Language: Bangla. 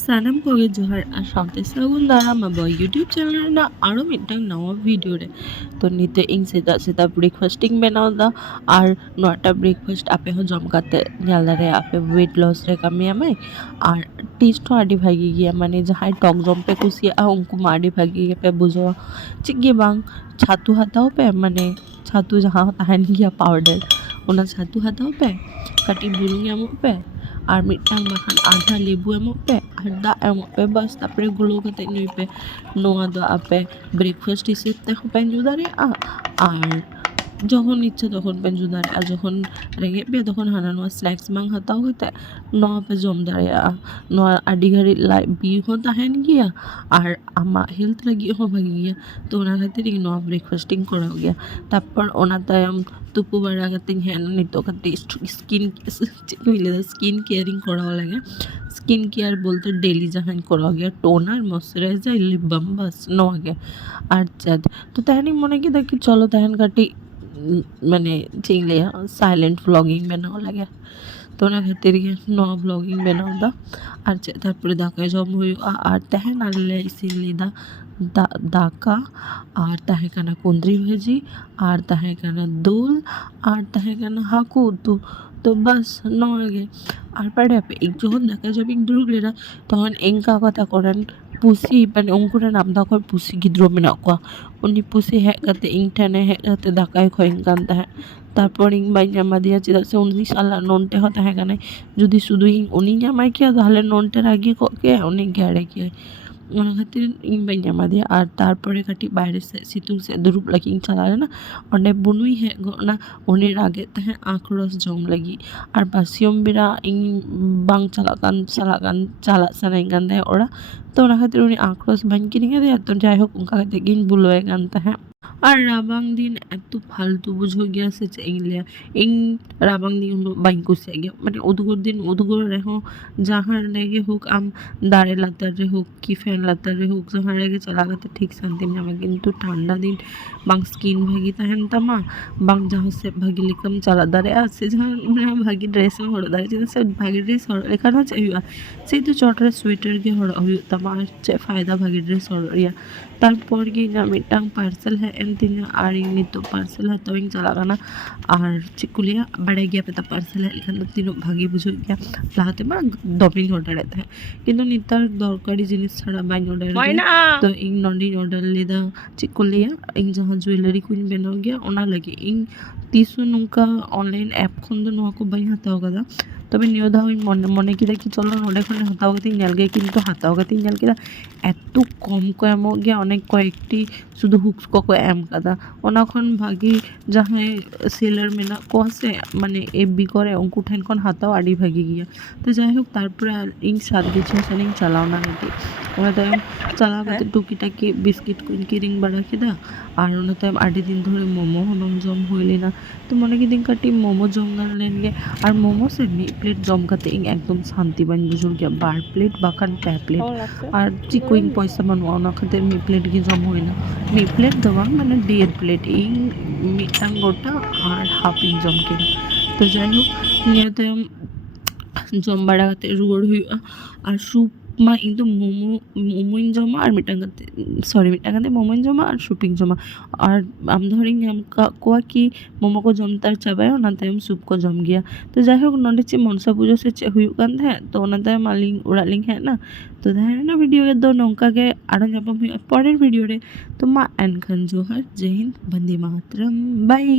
Sanam koge Johar আর সাথে সাগুন দ্বারা মাবা ইউটিউব চ্যানেল না আরও মিটাং নাওয়া ভিডিও রে তো নিতে ইং সেটা সেটা ব্রেকফাস্টিং বেনাও দা আর নটা ব্রেকফাस्ट आपे हो जम काते न्याला रे आपे वेट लॉस रे कमी आमाय আর टेस्ट आडी भागी गया माने जहां टक जम पे कुसिया उनको माडी भागी पे बुझो चिगे बांग छातु हाताओ पे माने छातु जहां ताहन गया पाउडर ओना छातु हाताओ पे कटी बुरुंग एमो पे আর মিটাং বাখান আধা লেবু এমন পে আর দা এমন পে বাস তারপরে গুলো kate nyui pe noa do ape breakfast isip te penjudari আর যখন ইচ্ছে তখন পেঞ্জুদারে আর যখন রেগে পে তখন হানা নোয়া স্ন্যাক্স মাং হাতাও হতে নোয়া पे जम दारे নোয়া आडी घड़ी लाई बी हो ताहेन गया আর আমা হেলথ লাগি हो भागी गया तो ओना खातिर নোয়া ব্রেকফাস্টিং করা গিয়া তারপর ওনা তায়াম তুপু বাড়া কাতে হেন নিতো কাতে স্কিন কেয়ারিং করা লাগে স্কিন কেয়ার বলতে ডেলি জাহান করা গিয়া টোনার ময়শ্চারাইজার লিপ বাম বাস নোয়া গে আর চাঁদ তো তাহানি মনে কি দেখি চলো তাহান কাটি মানে चिंगले साइलेंट व्लॉगिंग बनाओ लगे तो ना खातिर नवा व्लॉगिंग बनाओ दा और तारपरे दाका जम हुई और तहे नाले इसीलिए दाका और तहे काना कुंद्री भेजी और तहे काना दूल और तहे काना हाकू तो बस नगे और पड़े एक যখন দেখা যাবে ইন্দুর গলেরা তখন এঙ্কা কথা করেন pusi pan ungkura nam da ko pusi gidro mena ko uni pusi he kate ingtane he kate dakai khoing kan ta তারপর ইং বাই জামা দিয়া চিদা সে উনি সালা ননটে হতা হ্যাঁ কানে যদি শুধু ইং উনি জামাই কে তাহলে ননটের আগে কে অনেক গেড়ে কে ওনা খাतिर ইং বাই জামা দিয়া আর তারপরে কাটি বাইরে সে সিতুং সে দুরুপ লাগি ইং চালালে না অনে বুনুই হে না উনির আগে তাহে আখরস জম লাগি আর বাসিয়ম বিরা ইং বাং চালাকান চালা সানাই গান দেয় ওরা তো ওনা খাतिर উনি আখরস বাং কিনে দেয় তো যাই হোক উনকা খাতে গিন বুলোয় গান তাহে আর রাবাং দিন এত ফালতু বুঝো গিয়া সে ইংলিয়া ইং রাবাং দিন বাং কুসে গিয়া মানে উদগুর দিন উদগুর রেহো যাহার নেগে হোক আম দাঁড়ে লাতার রে হোক কি ফ্যান লাতার রে হোক যাহার রেগে চালাগাতে ঠিক শান্তি নামে কিন্তু ঠান্ডা দিন বাং স্কিন ভাগি তাহেন তামা বাং যাহা সে ভাগি লিকম চালা দাঁড়ে আছে যাহা ভাগি ड्रेस में हड़ दाঁড়ে से भागी ड्रेस हड़ लेखाना चाहिए से तो चौटरे स्वेटर के हड़ हुई तमा फायदा भागी ड्रेस हड़िया তারপর কি না মিটাং পার্সেল है एन तीन আর ইনি তো পার্সেল है तो इन चला गाना আর चिकुलिया बड़े गया पे पार्सल है लेकिन तीनों भागी बुझो गया लाते मा डबिंग ऑर्डर रहता है কিন্তু নিতার দরকারি জিনিস ছাড়া বাইন অর্ডার তো ইং নন্ডি অর্ডার লিদা चिकुलिया ইং जहां ज्वेलरी कुइन बेनो गया ओना लगे ইং तीसु नुका ऑनलाइन ऐप खंद नुआ को बाई हाता होगा তবে নিয়ে দাও মনে কি দেখি চলো নোডে খনে হাতাও গতি নেলগে কিন্তু হাতাও গতি নেল কিনা এত কম কম গিয়া অনেক কয়েকটি শুধু হুকস কো এম কাদা ওনাখন ভাগি যাহে সেলার মেনা কোসে মানে এফবি করে অঙ্কু ঠেনখন হাতাও আডি ভাগি গিয়া তো যাই হোক তারপরে ইং সাত দিছে সেলিং চালাও না নাকি ওনা টাইম চালাও গতি টুকিটাকি বিস্কিট কুইন কিরিং বাড়া কিদা আর ওনা টাইম আডি দিন ধরে মোমো হলং জম হইলে না তো মনে কি দিন কাটি মোমো জম গানলেনগে আর মোমো সে প্লেট জম কাতে ইং একদম শান্তি বান বুঝুর গিয়া বার প্লেট বাখান ট্যাপ প্লেট আর চিকুইং পয়সা বানওয়া ওনা খাतिर মি প্লেট কি জম হয় না মি প্লেट दवा मैंने 1.5 प्लेट इन मिटांग गोटा और हाफ इन जम के तो जाई होक नियते जम बाड़ा काते रुड़ हुई और सूप मा इन तो मोमो इन जमा और मिटांग काते सॉरी मिटांग काते मोमो इन जमा और सूपिंग जमा और हम धरिंग हम कोआ की मोमो को जमतार चाबाय ओनाते हम सूप को जम गया तो जाई होक नंदे चे मनसा पूजा से चे हुई कान है तो ओनाते मालिंग उड़ालिंग है ना तो ना वीडियो के दो नौका के आड़ा जापम परेर वीडियो रे तो मा एन खान जोहार जय हिंद वंदे मातरम बाय।